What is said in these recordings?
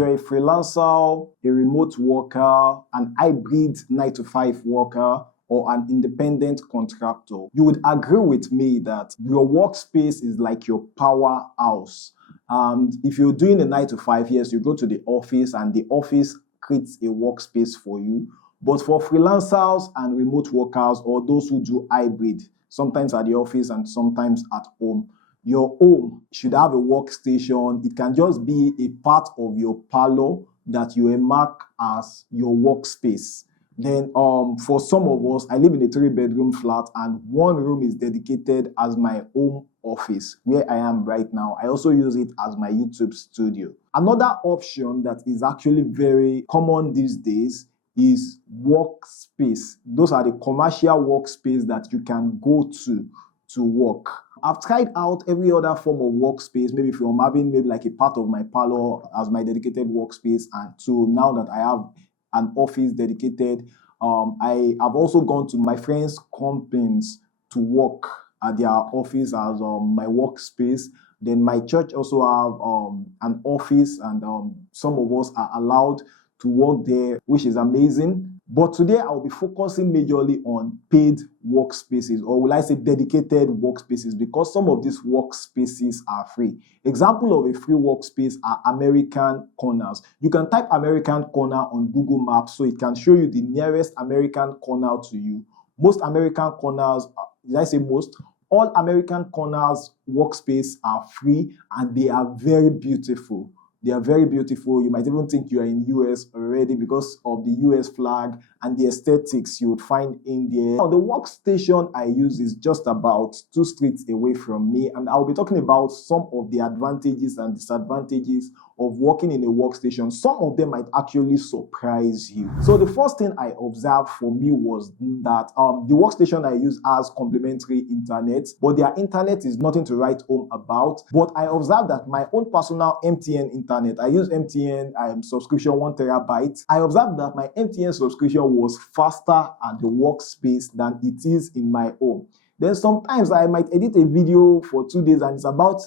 you're a freelancer, a remote worker, an hybrid 9-to-5 worker, or an independent contractor, you would agree with me that your workspace is like your powerhouse. And if you're doing a 9-to-5, yes, you go to the office and the office creates a workspace for you. But for freelancers and remote workers or those who do hybrid, sometimes at the office and sometimes at home, your home should have a workstation. It can just be a part of your parlor that you mark as your workspace. Then for some of us, I live in a 3-bedroom flat and one room is dedicated as my home office where I am right now. I also use it as my YouTube studio. Another option that is actually very common these days is workspace. Those are the commercial workspace that you can go to work. I've tried out every other form of workspace, maybe from having maybe like a part of my parlor as my dedicated workspace, and to now that I have an office dedicated. I have also gone to my friends' companies to work at their office as my workspace. Then my church also have an office, and some of us are allowed to work there, which is amazing. But today I'll be focusing majorly on paid workspaces, or will I say dedicated workspaces, because some of these workspaces are free. Example of a free workspace are American corners. You can type American corner on Google Maps, so it can show you the nearest American corner to you. Most American corners, did I say most? All American corners workspace are free and they are very beautiful. They are very beautiful. You might even think you are in US already because of the US flag and the aesthetics you would find in there. Now, the workstation I use is just about 2 streets away from me, and I'll be talking about some of the advantages and disadvantages of working in a workstation. Some of them might actually surprise you. So the first thing I observed for me was that the workstation I use has complimentary internet, but their internet is nothing to write home about. But I observed that my own personal MTN internet, I use MTN subscription 1 terabyte. I observed that my MTN subscription was faster at the workspace than it is in my home. Then sometimes I might edit a video for 2 days and it's about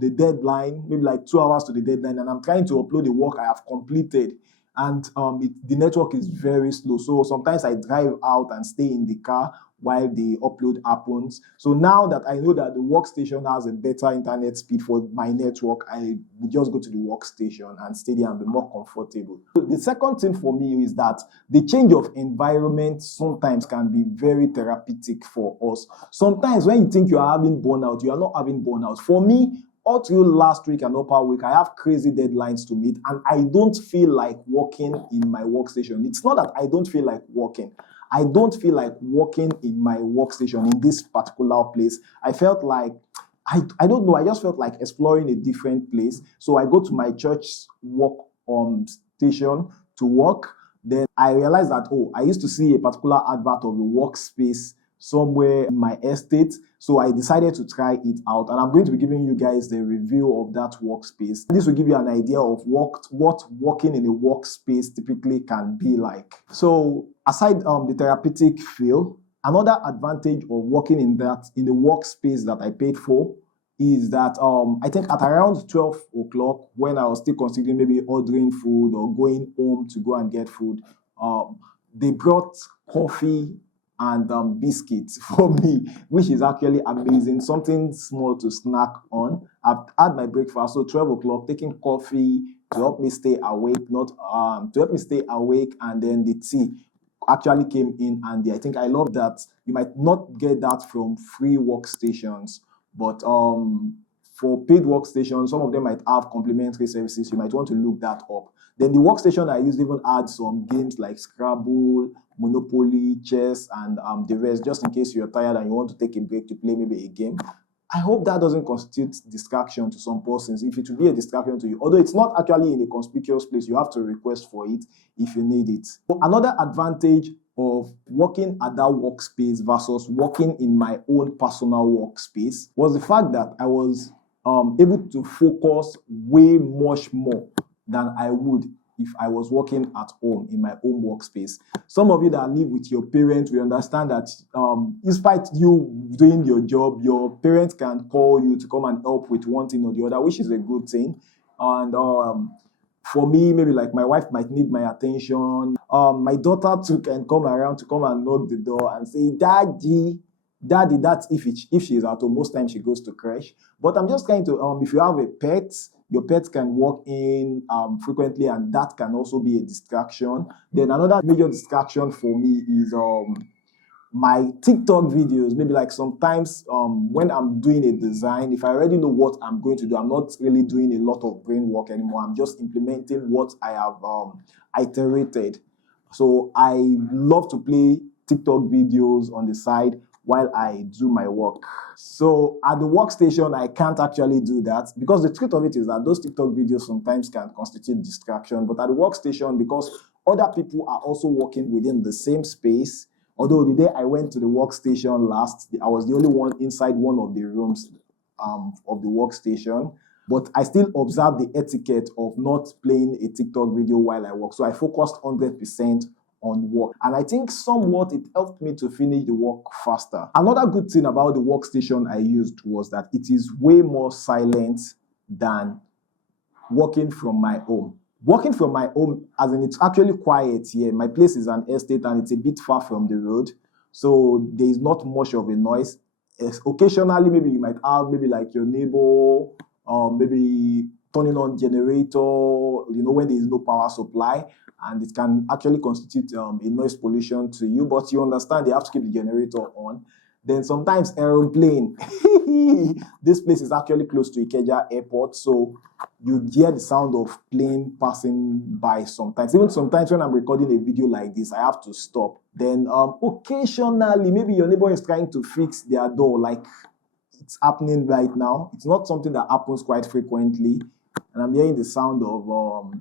the deadline, maybe like 2 hours to the deadline, and I'm trying to upload the work I have completed, and the network is very slow. So sometimes I drive out and stay in the car while the upload happens. So now that I know that the workstation has a better internet speed for my network, I would just go to the workstation and stay there and be more comfortable. So the second thing for me is that the change of environment sometimes can be very therapeutic for us. Sometimes when you think you are having burnout, you are not having burnout. For me, all through last week and upper week, I have crazy deadlines to meet and I don't feel like working in my workstation. It's not that I don't feel like working. I don't feel like working in my workstation in this particular place. I felt like, I don't know, I just felt like exploring a different place. So I go to my church's work station to work. Then I realized that, I used to see a particular advert of a workspace somewhere in my estate. So I decided to try it out, and I'm going to be giving you guys the review of that workspace. This will give you an idea of what working in a workspace typically can be like. So aside the therapeutic feel, another advantage of working in the workspace that I paid for is that I think at around 12 o'clock, when I was still considering maybe ordering food or going home to go and get food, they brought coffee and biscuits for me, which is actually amazing. Something small to snack on. I've had my breakfast, so 12 o'clock, taking coffee to help me stay awake, to help me stay awake, and then the tea actually came in handy. I think I love that. You might not get that from free workstations, but for paid workstations, some of them might have complimentary services. You might want to look that up. Then the workstation I used even had some games like Scrabble, Monopoly, chess, and the rest, just in case you're tired and you want to take a break to play maybe a game. I hope that doesn't constitute distraction to some persons. If it will be a distraction to you, although it's not actually in a conspicuous place, you have to request for it if you need it. So another advantage of working at that workspace versus working in my own personal workspace was the fact that I was able to focus way much more than I would if I was working at home in my own workspace. Some of you that live with your parents, we understand that despite you doing your job, your parents can call you to come and help with one thing or the other, which is a good thing. And for me, maybe like my wife might need my attention. My daughter too can come around to come and knock the door and say, Daddy, that's if she's at home. Most times she goes to crash. But I'm just trying to, if you have a pet, your pet can walk in frequently, and that can also be a distraction. Then another major distraction for me is my TikTok videos. Maybe like sometimes when I'm doing a design, if I already know what I'm going to do, I'm not really doing a lot of brain work anymore. I'm just implementing what I have iterated. So I love to play TikTok videos on the side while I do my work. So at the workstation, I can't actually do that, because the truth of it is that those TikTok videos sometimes can constitute distraction. But at the workstation, because other people are also working within the same space, although the day I went to the workstation last, I was the only one inside one of the rooms of the workstation, but I still observed the etiquette of not playing a TikTok video while I work. So I focused 100% on work. And I think somewhat it helped me to finish the work faster. Another good thing about the workstation I used was that it is way more silent than working from my home. Working from my home, as in it's actually quiet here. My place is an estate and it's a bit far from the road. So there is not much of a noise. Occasionally, maybe you might have maybe like your neighbor, maybe turning on generator, when there is no power supply. And it can actually constitute a noise pollution to you, but you understand they have to keep the generator on. Then sometimes aeroplane. This place is actually close to Ikeja Airport, so you hear the sound of plane passing by sometimes. Even sometimes when I'm recording a video like this, I have to stop. Then occasionally, maybe your neighbor is trying to fix their door, like it's happening right now. It's not something that happens quite frequently. And I'm hearing the sound of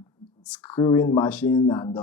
screwing machine and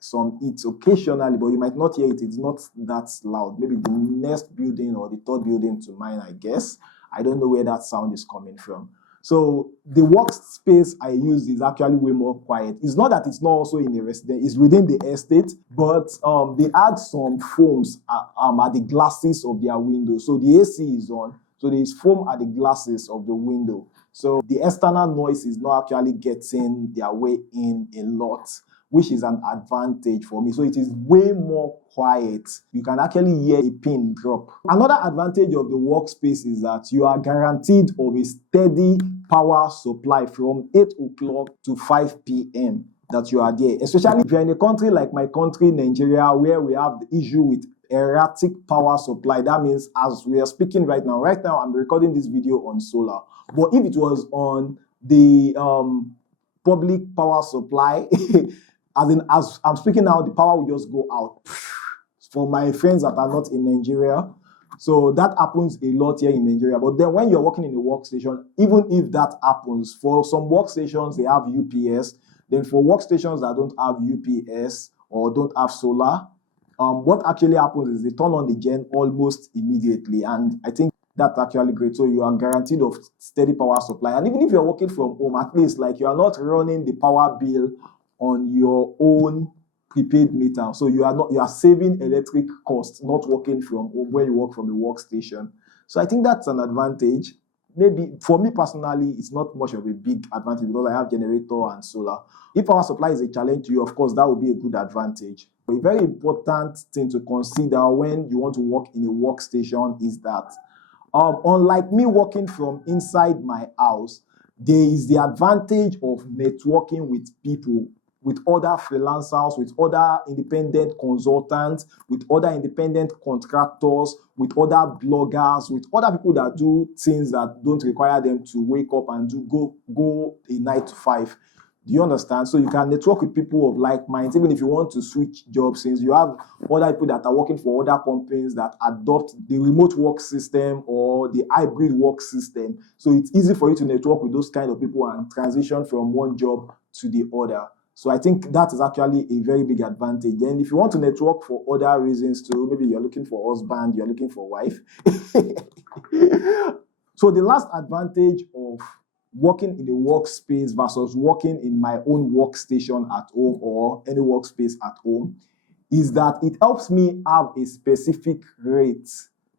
some hits occasionally, but you might not hear it. It's not that loud. Maybe the next building or the third building to mine, I guess. I don't know where that sound is coming from. So the workspace I use is actually way more quiet. It's not that it's not also in the residence, it's within the estate, but they add some foams at the glasses of their window. So the AC is on, so there is foam at the glasses of the window. So the external noise is not actually getting their way in a lot, which is an advantage for me. So it is way more quiet. You can actually hear a pin drop. Another advantage of the workspace is that you are guaranteed of a steady power supply from 8 o'clock to 5 p.m. that you are there. Especially if you're in a country like my country, Nigeria, where we have the issue with erratic power supply. That means as we are speaking right now I'm recording this video on solar. But if it was on the public power supply, as I'm speaking now, the power will just go out. For my friends that are not in Nigeria, so that happens a lot here in Nigeria. But then when you're working in a workstation, even if that happens, for some workstations they have UPS. Then for workstations that don't have UPS or don't have solar, what actually happens is they turn on the gen almost immediately, and I think that's actually great. So you are guaranteed of steady power supply. And even if you're working from home, at least like you are not running the power bill on your own prepaid meter. So you are saving electric costs, not working from home where you work from the workstation. So I think that's an advantage. Maybe for me personally, it's not much of a big advantage because I have generator and solar. If power supply is a challenge to you, of course, that would be a good advantage. But a very important thing to consider when you want to work in a workstation is that unlike me working from inside my house, there is the advantage of networking with people, with other freelancers, with other independent consultants, with other independent contractors, with other bloggers, with other people that do things that don't require them to wake up and go a 9 to 5. Do you understand? So you can network with people of like minds, even if you want to switch jobs, since you have other people that are working for other companies that adopt the remote work system or the hybrid work system. So it's easy for you to network with those kind of people and transition from one job to the other. So I think that is actually a very big advantage. Then if you want to network for other reasons too, maybe you're looking for husband, you're looking for wife. So the last advantage of working in a workspace versus working in my own workstation at home or any workspace at home is that it helps me have a specific rate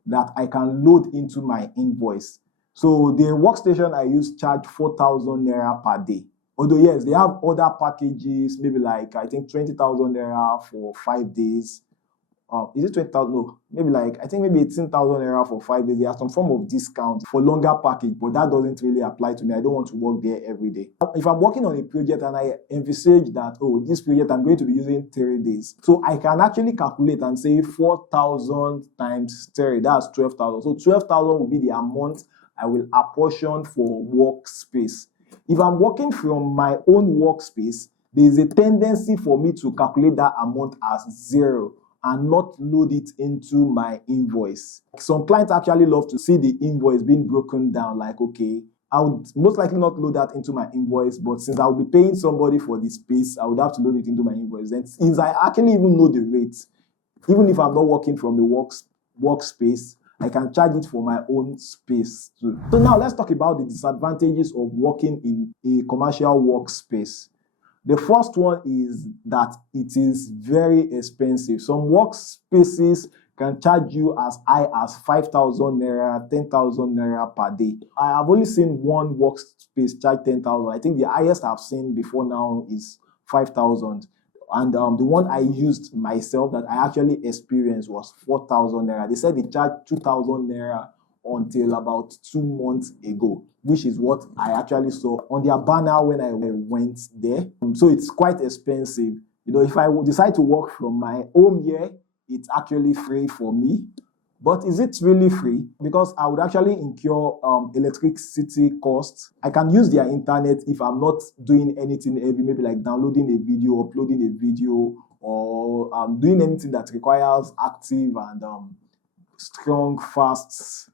that I can load into my invoice. So the workstation I use charge 4,000 naira per day. Although, yes, they have other packages, maybe like, I think 20,000 naira for 5 days. Is it 20,000? No, maybe like, I think maybe 18,000 naira for 5 days. They have some form of discount for longer package, but that doesn't really apply to me. I don't want to work there every day. If I'm working on a project and I envisage that, oh, this project I'm going to be using 3 days, so I can actually calculate and say 4,000 times 3, that's 12,000. So 12,000 will be the amount I will apportion for workspace. If I'm working from my own workspace, there is a tendency for me to calculate that amount as 0 and not load it into my invoice. Some clients actually love to see the invoice being broken down, like, okay, I would most likely not load that into my invoice, but since I will be paying somebody for the space, I would have to load it into my invoice. Then since I actually even know the rates, even if I'm not working from a workspace, I can charge it for my own space too. So now let's talk about the disadvantages of working in a commercial workspace. The first one is that it is very expensive. Some workspaces can charge you as high as 5,000 naira, 10,000 naira per day. I have only seen one workspace charge 10,000. I think the highest I've seen before now is 5,000. And the one I used myself that I actually experienced was 4,000 naira. They said they charged 2,000 naira until about 2 months ago, which is what I actually saw on their banner when I went there. So it's quite expensive. You know, if I decide to work from my home here, it's actually free for me. But is it really free? Because I would actually incur electricity costs. I can use their internet if I'm not doing anything heavy, maybe like downloading a video, uploading a video, or doing anything that requires active and strong, fast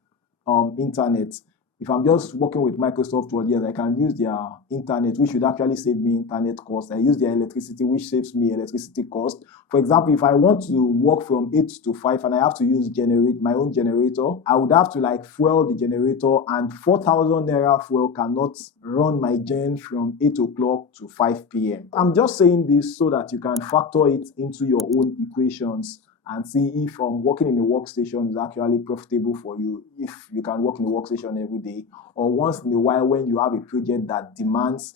internet. If I'm just working with Microsoft Word, yes, I can use their internet, which should actually save me internet cost. I use their electricity, which saves me electricity cost. For example, if I want to work from 8 to 5 and I have to use my own generator, I would have to like fuel the generator, and 4,000 naira fuel cannot run my gen from 8 o'clock to 5 p.m. I'm just saying this so that you can factor it into your own equations and see if working in a workstation is actually profitable for you, if you can work in a workstation every day, or once in a while when you have a project that demands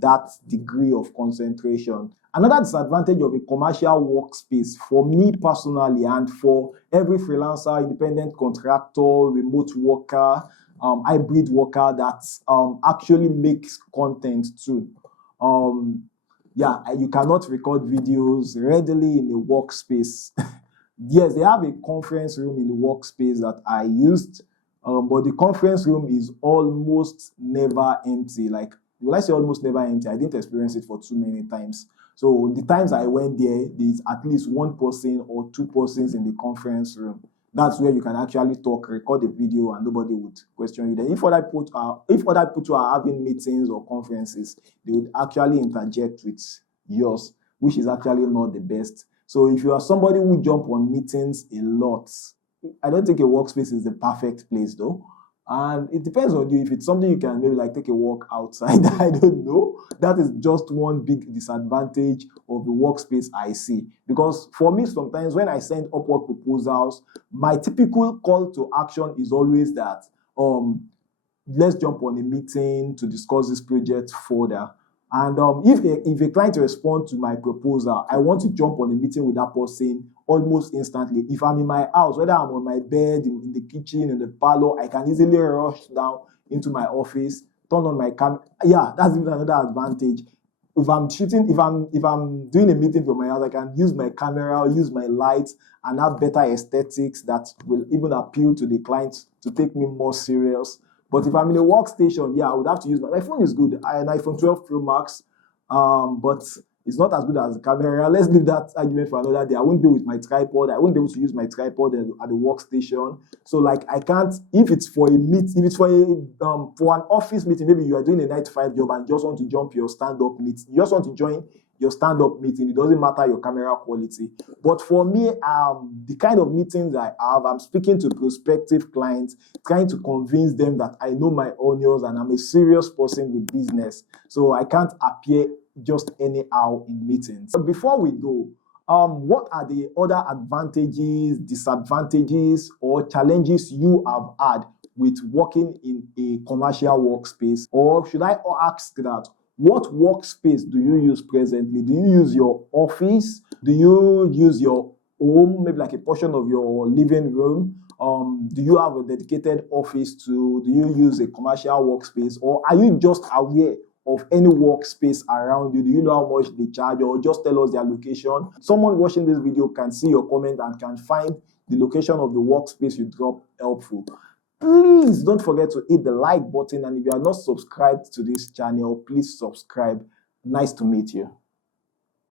that degree of concentration. Another disadvantage of a commercial workspace for me personally and for every freelancer, independent contractor, remote worker, hybrid worker that actually makes content too. You cannot record videos readily in a workspace. Yes, they have a conference room in the workspace that I used, but the conference room is almost never empty. Like, when I say almost never empty, I didn't experience it for too many times. So the times I went there, there's at least one person or two persons in the conference room. That's where you can actually talk, record a video, and nobody would question you. Then if other people are having meetings or conferences, they would actually interject with yours, which is actually not the best. So if you are somebody who jump on meetings a lot, I don't think a workspace is the perfect place though. And it depends on you. If it's something you can maybe like take a walk outside, I don't know. That is just one big disadvantage of the workspace I see. Because for me, sometimes when I send Upwork proposals, my typical call to action is always that, let's jump on a meeting to discuss this project further. And if a client responds to my proposal, I want to jump on a meeting with that person almost instantly. If I'm in my house, whether I'm on my bed, in the kitchen, in the parlor, I can easily rush down into my office, turn on my camera. Yeah, that's even another advantage. If I'm doing a meeting from my house, I can use my camera, use my lights, and have better aesthetics that will even appeal to the client to take me more serious. But if I'm in a workstation, I would have to use my phone is good. I have an iPhone 12 Pro Max, but it's not as good as the camera. Let's leave that argument for another day. I won't be with my tripod. I won't be able to use my tripod at the workstation. So like I can't, if it's for an office meeting, maybe you are doing a 9-to-5 job and just want to jump your stand-up meeting. You just want to join your stand-up meeting. It doesn't matter your camera quality. But for me, the kind of meetings I have, I'm speaking to prospective clients, trying to convince them that I know my onions and I'm a serious person with business. So I can't appear just anyhow in meetings. But before we go, what are the other advantages, disadvantages, or challenges you have had with working in a commercial workspace? Or should I ask that, What workspace do you use presently? Do you use your office? Do you use your home, maybe like a portion of your living room? Do you have a dedicated office to? Do you use a commercial workspace, or are you just aware of any workspace around you? Do you know how much they charge, or just tell us their location? Someone watching this video can see your comment and can find the location of the workspace you drop helpful. Please don't forget to hit the like button, and if you are not subscribed to this channel, please subscribe. Nice to meet you.